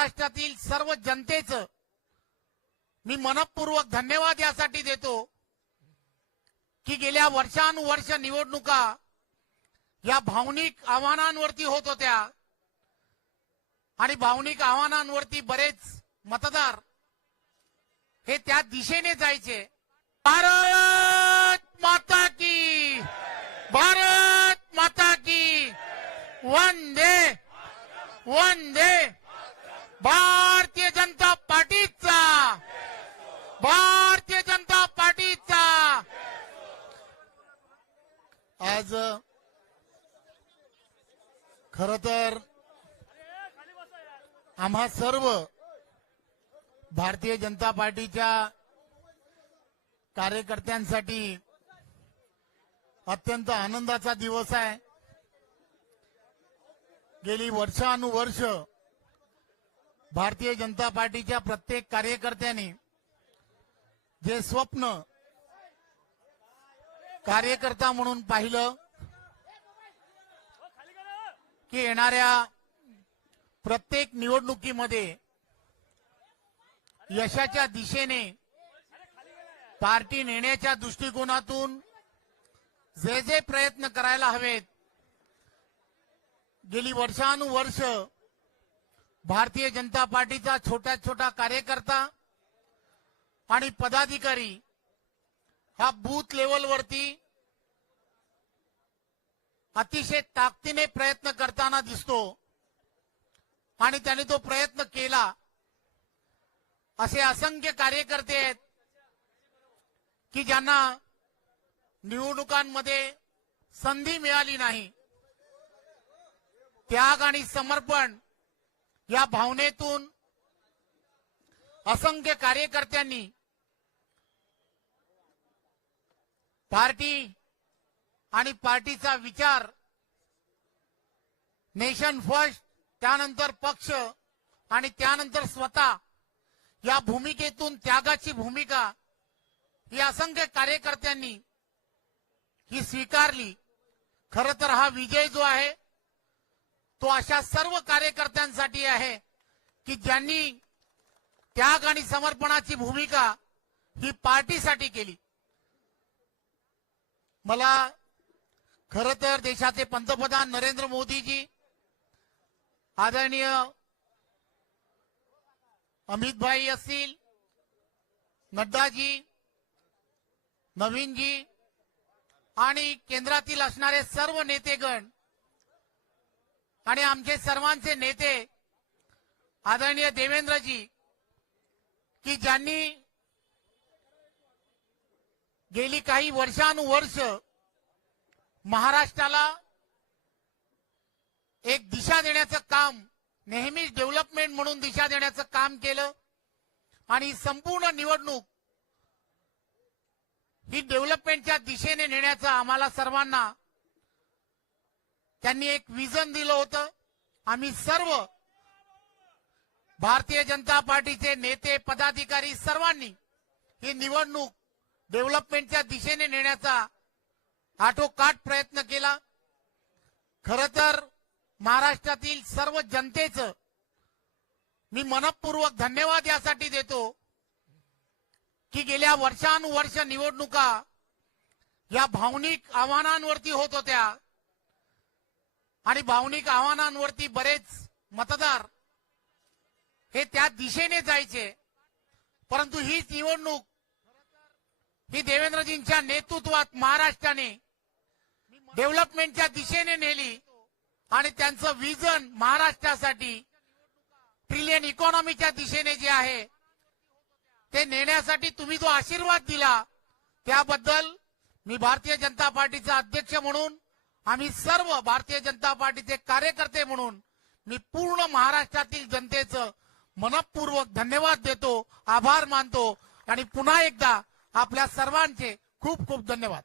महाराष्ट्रातील सर्व जनतेचं मी मनपूर्वक धन्यवाद यासाठी देतो की गेल्या वर्षानुवर्ष निवडणुका या भावनिक आव्हानांवरती होत होत्या आणि भावनिक आव्हानांवरती बरेच मतदार हे त्या दिशेने जायचे। भारत माता की, भारत माता की, वंदे वंदे। भारतीय जनता पार्टीचा, भारतीय जनता पार्टीचा। आज खरं तर आम्हा सर्व भारतीय जनता पार्टीच्या कार्यकर्त्यांसाठी अत्यंत आनंदाचा दिवस आहे। गेली वर्षानुवर्ष भारतीय जनता पार्टीच्या प्रत्येक कार्यकर्त्यांनी जे स्वप्न कार्यकर्ता म्हणून पाहिलं की येणाऱ्या प्रत्येक निवडणुकीमध्ये यशाच्या दिशेने पार्टी नेण्याच्या दृष्टिकोनातून जे जे प्रयत्न करायला हवेत, गेली वर्षानुवर्ष भारतीय जनता पार्टीचा छोटा छोटा कार्यकर्ता आणि पदाधिकारी हा बूथ लेवलवरती अतिशय ताकदीने प्रयत्न करताना दिसतो आणि त्याने तो प्रयत्न केला। असे असंख्य कार्यकर्ते आहेत की ज्यांना निवडणुकांमध्ये संधी मिळाली नाही। त्याग आणि समर्पण या भावनेतून असंख्य कार्यकर्त्यांनी पार्टी आणि पार्टीचा विचार, नेशन फर्स्ट, त्यानंतर पक्ष आणि त्यानंतर स्वतः या भूमिकेतून त्यागाची भूमिका ही असंख्य कार्यकर्त्यांनी ही स्वीकारली। खरं तर हा विजय जो आहे तो अशा सर्व कार्यकर्त्यांसाठी आहे की ज्यांनी त्याग आणि समर्पणाची भूमिका ही पार्टीसाठी केली। मला खरं तर देशाचे पंतप्रधान नरेंद्र मोदीजी, आदरणीय अमित भाई असतील, नड्डाजी, नवीनजी आणि केंद्रातील असणारे सर्व नेतेगण आणि आमचे सर्वांचे नेते आदरणीय देवेंद्रजी, की ज्यांनी गेली काही वर्षानुवर्ष महाराष्ट्राला एक दिशा देण्याचं काम, नेहमीच डेव्हलपमेंट म्हणून दिशा देण्याचं काम केलं आणि संपूर्ण निवडणूक ही डेव्हलपमेंटच्या दिशेने नेण्याचं आम्हाला सर्वांना त्यांनी एक विजन दिलं होतं। आम्ही सर्व भारतीय जनता पार्टीचे नेते, पदाधिकारी सर्वांनी ही निवडणूक डेव्हलपमेंटच्या दिशेने नेण्याचा आटोकाट प्रयत्न केला। खरं तर महाराष्ट्रातील सर्व जनतेचं मी मनपूर्वक धन्यवाद यासाठी देतो की गेल्या वर्षानुवर्ष निवडणुका या भावनिक आव्हानांवरती होत होत्या आणि भावनिक आव्हानांवरती बरेच मतदार हे त्या दिशेने जायचे। परंतु ही निवडणूक ही देवेंद्रजींच्या नेतृत्वात महाराष्ट्राने डेव्हलपमेंटच्या दिशेने नेली आणि त्यांचं विजन महाराष्ट्रासाठी ट्रिलियन इकॉनॉमीच्या दिशेने जे आहे ते नेण्यासाठी तुम्ही जो आशीर्वाद दिला त्याबद्दल मी भारतीय जनता पार्टीचा अध्यक्ष म्हणून, आम्ही सर्व भारतीय जनता पार्टीचे कार्यकर्ते म्हणून मी पूर्ण महाराष्ट्रातील जनतेचं मनपूर्वक धन्यवाद देतो, आभार मानतो आणि पुन्हा एकदा आपल्या सर्वांचे खूप खूप धन्यवाद।